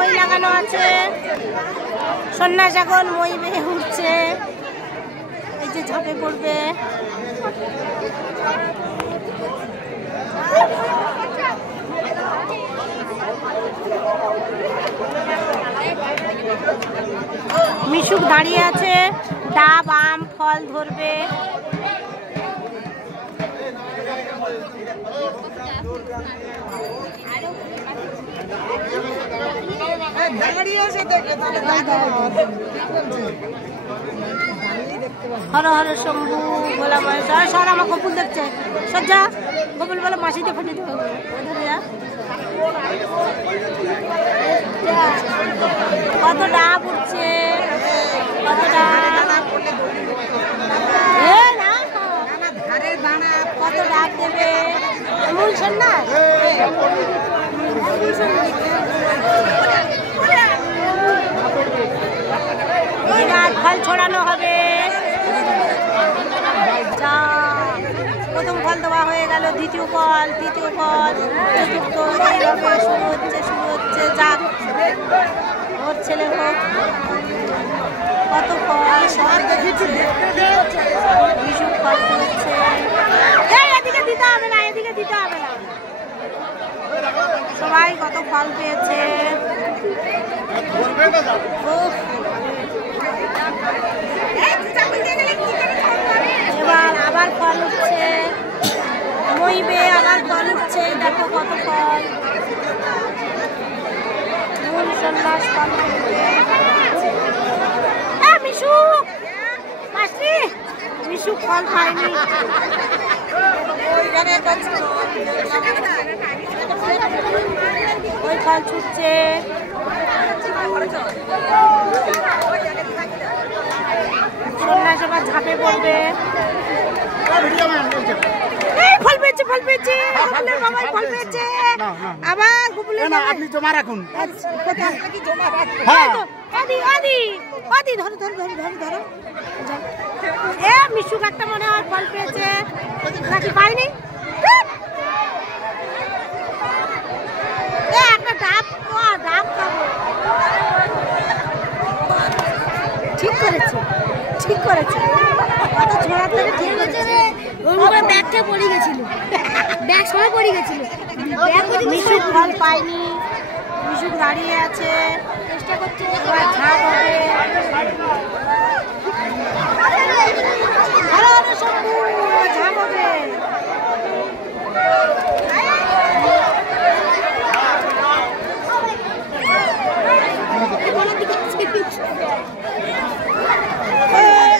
মই লাগানো আছে। সন্ন্যাস এখন মই বেয়ে উঠছে, এই যে ঝাঁপে পড়বে। মিশুক দাঁড়িয়ে আছে, ডাব আম ফল ধরবে। হর হর শম্ভু বলা মাসি, সর আমার কপুল দেখছে, সজ্জা কপুল বলে মাসিতে ফেটে দেবো। কত ডাব উঠছে, কত ডাব, কত ডাব দেবে বলছেন না। ফল ছড়ানো হবে। প্রথম ফল দেওয়া হয়ে গেল, দ্বিতীয় ফল, তৃতীয় ফল, চতুর্থ, এইভাবে শুরু হচ্ছে। যাক ওর ছেলে হোক। কত ফল বিশু ফল করছে। এদিকে দিতে হবে না, এদিকে দিতে হবে না। সবাই কত ফল পেয়েছে। এবার আবার ফল উঠছে, মইবে আবার ফল উঠছে। দেখো কত ফল, মূল সন্ন্যাস ফল। মিশু মাসি, মিশু ফল পায়নি। ওই ফল ছুটছে। সন্ন্যাস আবার ঝাঁপে পড়বে। ফল পেয়েছে, ফল পেয়েছে, বাবাই ফল পেয়েছে। আবার গুবুলের আপনি জমা রাখুন। ধরো এ মিশুক একটা মনে হয় ফল পেয়েছে, নাকি পাইনি। একটা ডাব খাবো। ঠিক করেছে, ঠিক করেছে। কত ছোড়া থেকে ঠিক করেছে। ব্যাগটা পড়ে গেছিল, ব্যাগ সময় পড়ে গেছিল। মিশুক ফল পাইনি, মিশুক দাঁড়িয়ে আছে, চেষ্টা করছে। ঝাঁপ হবে। ঝাঁপ হবে।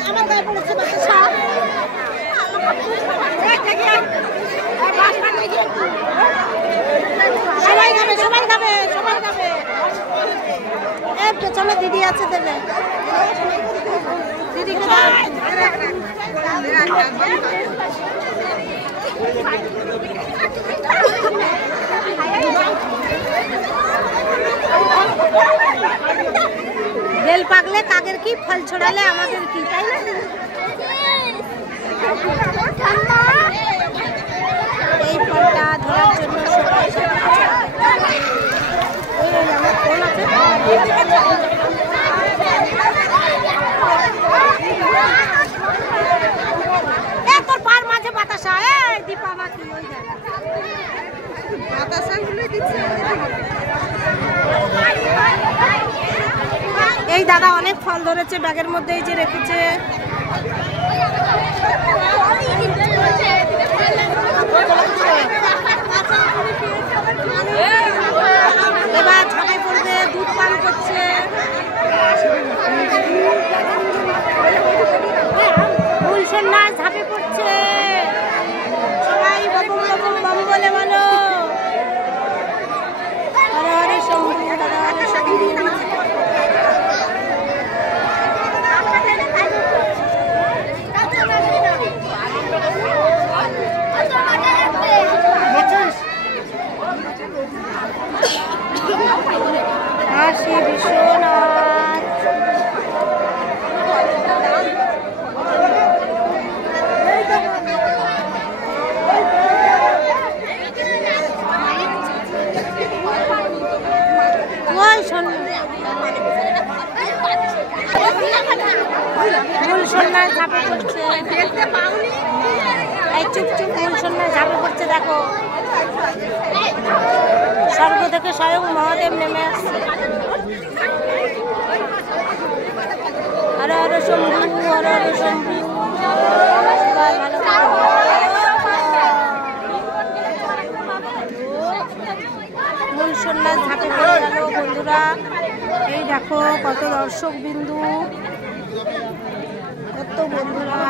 আমার গায়ে পড়েছে বাতাসা। সবাই খাবে, সবাই খাবে, সবাই খাবে। চলো দিদি আছে, দেবে দিদিকে। বেল পাকলে কাকের কি, ফল ছড়ালে আমাদের কি, তাই না? এই ফলটা ধরার জন্য সবাই আমার ফোন আছে। তোর পার মাঝে বাতাসা। এই দীপা মাছি, ওই বাতাসা গুলো দিচ্ছে। এই দাদা অনেক ফল ধরেছে ব্যাগের মধ্যে, এই যে রেখেছে। এবার ঝাঁপে পড়বে, দুধ পান করছে। মূল সন্ন্যাস ঝাঁপে পড়ছে। সবাই বম বম বম বলে বলো হর হরে শম্ভু, হর হরে শম্ভু। কাশী বিশ্বনাথ। ওই শোন মূল সন্ন্যাস ঝাঁপে পড়ছে, এই চুপ চুপ মূল সন্ন্যাস ঝাঁপে পড়ছে। দেখো স্বর্গ থেকে স্বয়ং মহাদেব নেমে আসছে। হর হর শম্ভু, হর হর শম্ভু। মূল সন্ন্যাস ঝাঁপে পড়ে গেল বন্ধুরা। এই দেখো কত দর্শক বিন্দু, কত বন্ধুরা।